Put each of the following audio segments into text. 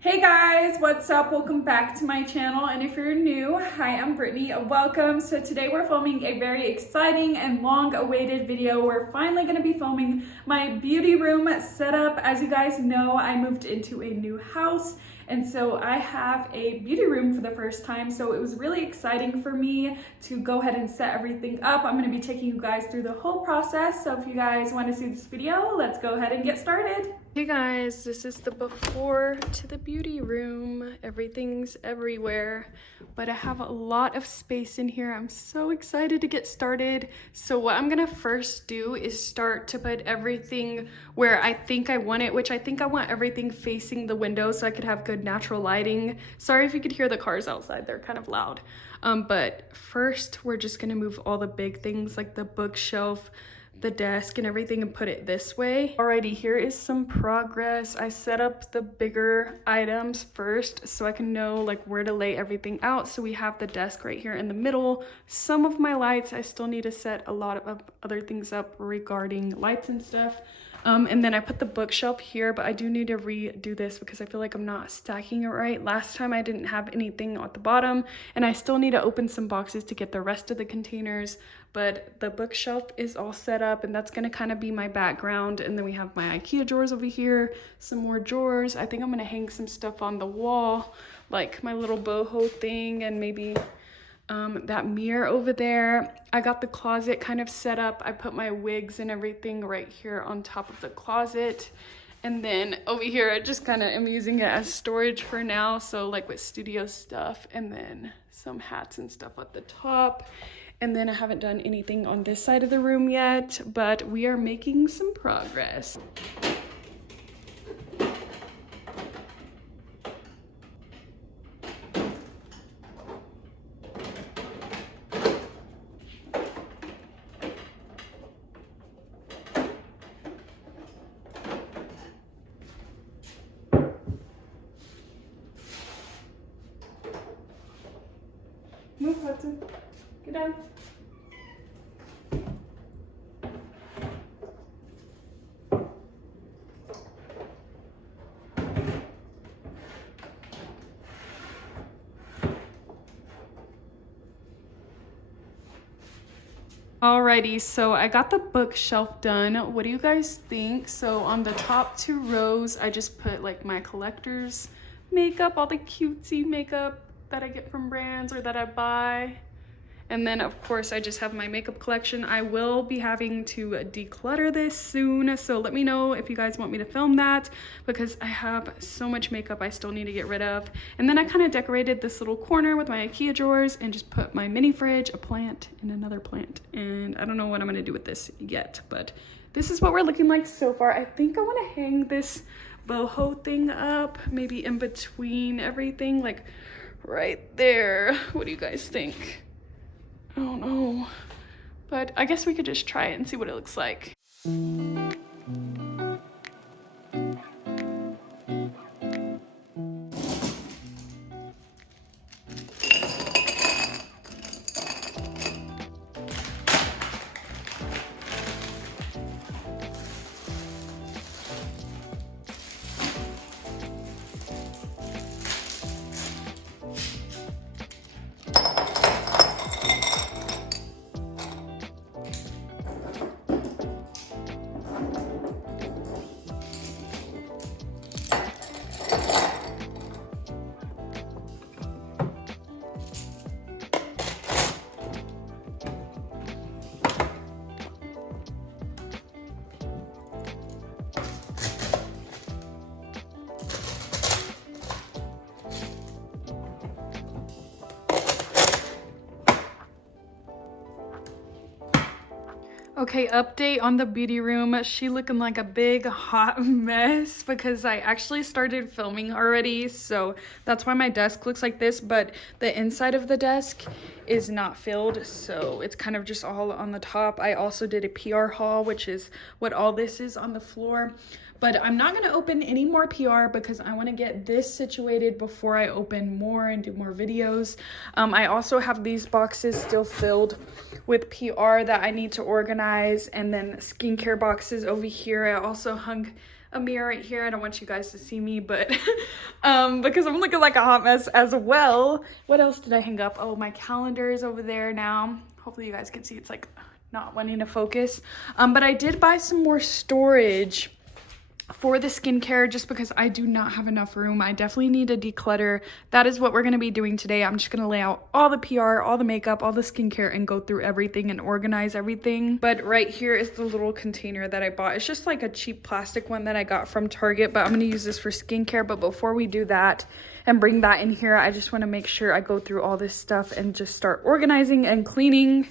Hey guys, what's up? Welcome back to my channel, and if you're new, hi, I'm Brittany. Welcome. So today we're filming a very exciting and long-awaited video. We're finally going to be filming my beauty room setup. As you guys know, I moved into a new house, and so I have a beauty room for the first time, so it was really exciting for me to go ahead and set everything up. I'm going to be taking you guys through the whole process, so if you guys want to see this video, let's go ahead and get started. Hey guys, this is the before to the beauty room. Everything's everywhere, but I have a lot of space in here. I'm so excited to get started. So what I'm gonna first do is start to put everything where I think I want it, which I think I want everything facing the window so I could have good natural lighting. Sorry if you could hear the cars outside, they're kind of loud. But first we're just gonna move all the big things like the bookshelf, the desk and everything, and put it this way. Alrighty, here is some progress. I set up the bigger items first so I can know like where to lay everything out. So we have the desk right here in the middle. Some of my lights, I still need to set a lot of other things up regarding lights and stuff. And then I put the bookshelf here, but I do need to redo this because I feel like I'm not stacking it right. Last time I didn't have anything at the bottom, and I still need to open some boxes to get the rest of the containers, but the bookshelf is all set up, and that's gonna kind of be my background. And then we have my IKEA drawers over here, some more drawers. I think I'm gonna hang some stuff on the wall, like my little boho thing, and maybe that mirror over there. I got the closet kind of set up. I put my wigs and everything right here on top of the closet. And then over here, I just kind of am using it as storage for now. So like with studio stuff, and then some hats and stuff at the top. And then I haven't done anything on this side of the room yet, but we are making some progress. Move, Hudson. Get down. Alrighty, so I got the bookshelf done. What do you guys think? So on the top 2 rows, I just put like my collector's makeup, all the cutesy makeup that I get from brands or that I buy. And then of course I just have my makeup collection. I will be having to declutter this soon, so let me know if you guys want me to film that, because I have so much makeup I still need to get rid of. And then I kind of decorated this little corner with my IKEA drawers and just put my mini fridge, a plant, and another plant. And I don't know what I'm gonna do with this yet, but this is what we're looking like so far. I think I want to hang this boho thing up, maybe in between everything, like right there. What do you guys think? I don't know, but I guess we could just try it and see what it looks like. Okay, update on the beauty room. She looking like a big hot mess because I actually started filming already, so that's why my desk looks like this, but the inside of the desk is not filled, so it's kind of just all on the top. I also did a PR haul, which is what all this is on the floor. But I'm not gonna open any more PR because I wanna get this situated before I open more and do more videos. I also have these boxes still filled with PR that I need to organize, and then skincare boxes over here. I also hung a mirror right here. I don't want you guys to see me, but because I'm looking like a hot mess as well. What else did I hang up? Oh, my calendar is over there now. Hopefully you guys can see. It's like not wanting to focus. But I did buy some more storage for the skincare just because I do not have enough room. I definitely need to declutter. That is what we're going to be doing today. I'm just going to lay out all the PR, all the makeup, all the skincare, and go through everything and organize everything. But right here is the little container that I bought. It's just like a cheap plastic one that I got from Target, but I'm going to use this for skincare. But before we do that and bring that in here, I just want to make sure I go through all this stuff and just start organizing and cleaning.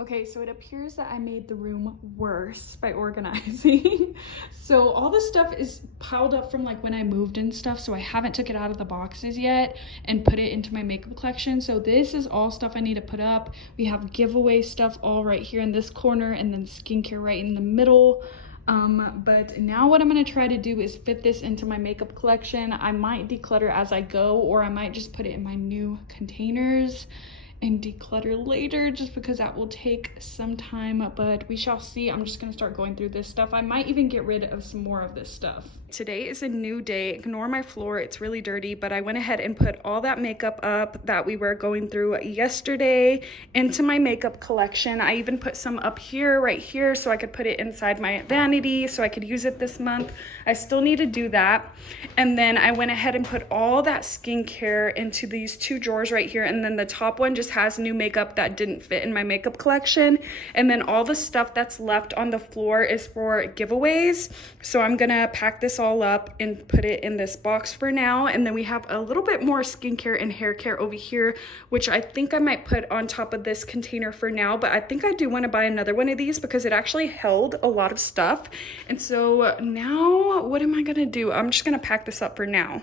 Okay, so it appears that I made the room worse by organizing. So all the stuff is piled up from like when I moved and stuff, so I haven't took it out of the boxes yet and put it into my makeup collection. So this is all stuff I need to put up. We have giveaway stuff all right here in this corner, and then skincare right in the middle. But now what I'm going to try to do is fit this into my makeup collection. I might declutter as I go, or I might just put it in my new containers and declutter later, just because that will take some time, but we shall see. I'm just gonna start going through this stuff. I might even get rid of some more of this stuff. Today is a new day. Ignore my floor, it's really dirty, but I went ahead and put all that makeup up that we were going through yesterday into my makeup collection. I even put some up here, right here, so I could put it inside my vanity so I could use it this month. I still need to do that. And then I went ahead and put all that skincare into these two drawers right here, and then the top one just has new makeup that didn't fit in my makeup collection. And then all the stuff that's left on the floor is for giveaways. So I'm gonna pack this all up and put it in this box for now. And then we have a little bit more skincare and hair care over here, which I think I might put on top of this container for now. But I think I do want to buy another one of these because it actually held a lot of stuff. And so now what am I gonna do? I'm just gonna pack this up for now.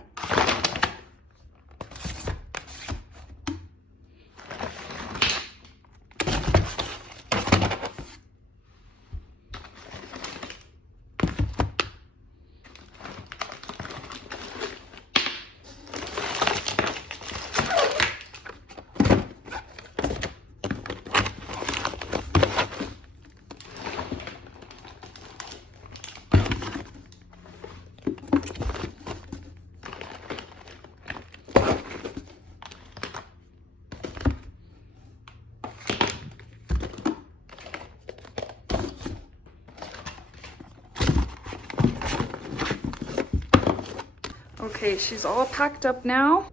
Okay, she's all packed up now.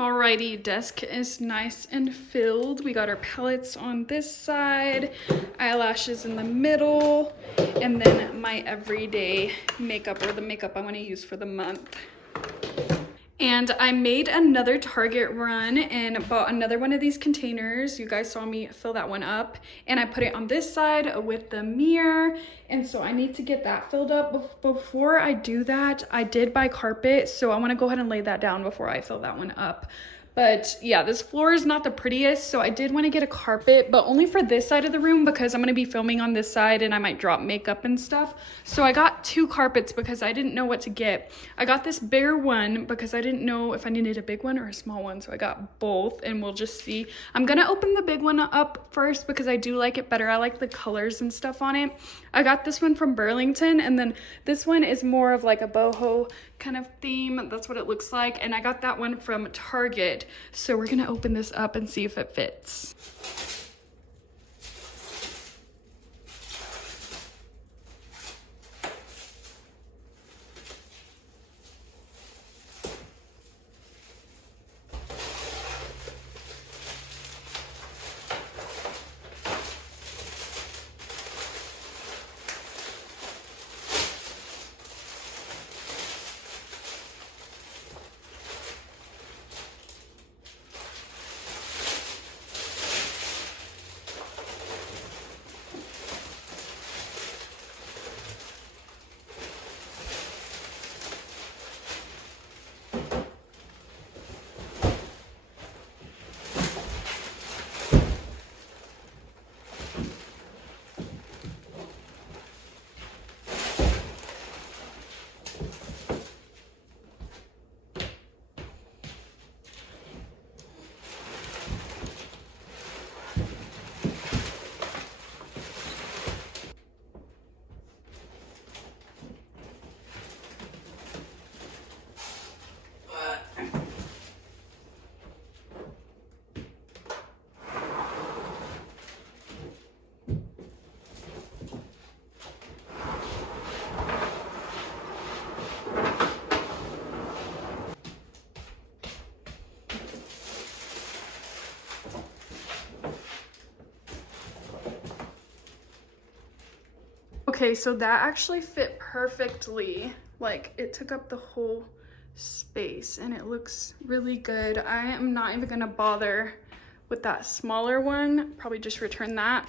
Alrighty, desk is nice and filled. We got our palettes on this side, eyelashes in the middle, and then my everyday makeup, or the makeup I want to use for the month. And I made another Target run and bought another one of these containers. You guys saw me fill that one up, and I put it on this side with the mirror. And so I need to get that filled up. Before I do that, I did buy carpet, so I want to go ahead and lay that down before I fill that one up. But yeah, this floor is not the prettiest, so I did want to get a carpet, but only for this side of the room because I'm going to be filming on this side and I might drop makeup and stuff. So I got 2 carpets because I didn't know what to get. I got this bigger one because I didn't know if I needed a big one or a small one, so I got both, and we'll just see. I'm going to open the big one up first because I do like it better. I like the colors and stuff on it. I got this one from Burlington, and then this one is more of like a boho kind of theme. That's what it looks like, and I got that one from Target. So we're gonna open this up and see if it fits. Okay, so that actually fit perfectly. Like, it took up the whole space and it looks really good. I am not even gonna bother with that smaller one. Probably just return that.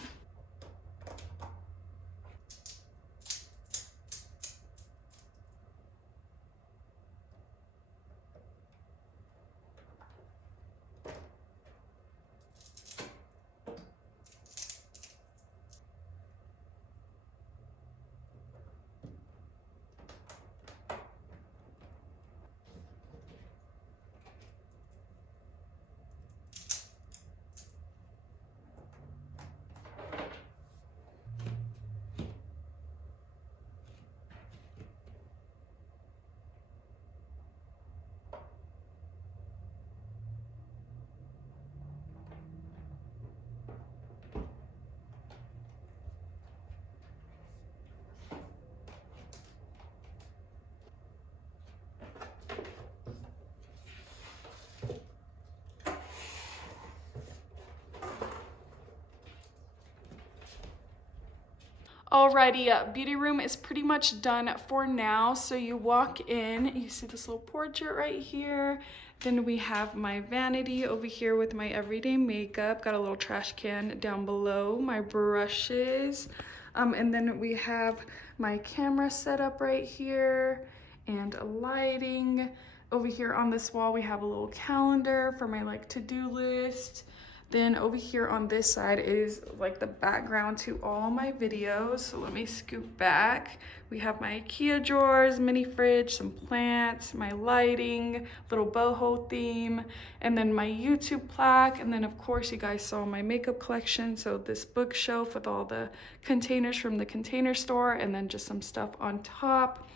Alrighty, beauty room is pretty much done for now. So you walk in, you see this little portrait right here. Then we have my vanity over here with my everyday makeup. Got a little trash can down below, my brushes. And then we have my camera set up right here and lighting. Over here on this wall, we have a little calendar for my to-do list. Then over here on this side is like the background to all my videos. So let me scoot back. We have my IKEA drawers, mini fridge, some plants, my lighting, little boho theme, and then my YouTube plaque. And then of course you guys saw my makeup collection. So this bookshelf with all the containers from the Container Store, and then just some stuff on top.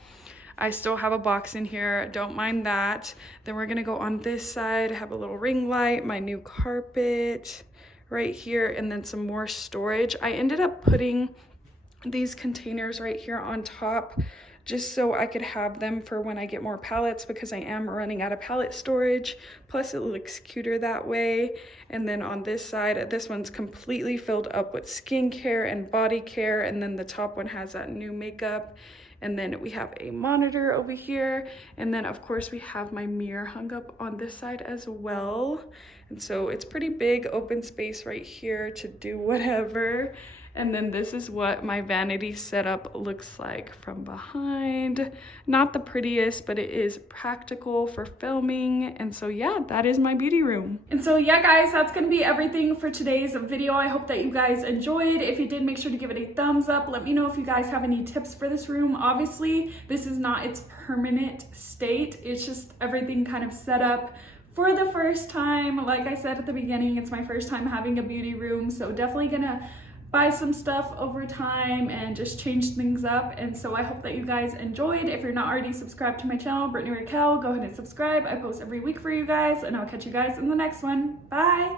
I still have a box in here, don't mind that. Then we're gonna go on this side, have a little ring light, my new carpet right here, and then some more storage. I ended up putting these containers right here on top just so I could have them for when I get more palettes, because I am running out of palette storage. Plus it looks cuter that way. And then on this side, this one's completely filled up with skincare and body care, and then the top one has that new makeup. And then we have a monitor over here, and then of course we have my mirror hung up on this side as well. And so it's pretty big open space right here to do whatever. And then this is what my vanity setup looks like from behind. Not the prettiest, but it is practical for filming. And so yeah, that is my beauty room. And so yeah, guys, that's gonna be everything for today's video. I hope that you guys enjoyed. If you did, make sure to give it a thumbs up. Let me know if you guys have any tips for this room. Obviously, this is not its permanent state. It's just everything kind of set up for the first time. Like I said at the beginning, it's my first time having a beauty room, so definitely gonna buy some stuff over time and just change things up. And so I hope that you guys enjoyed. If you're not already subscribed to my channel, BritanyRaquell, go ahead and subscribe. I post every week for you guys, and I'll catch you guys in the next one. Bye.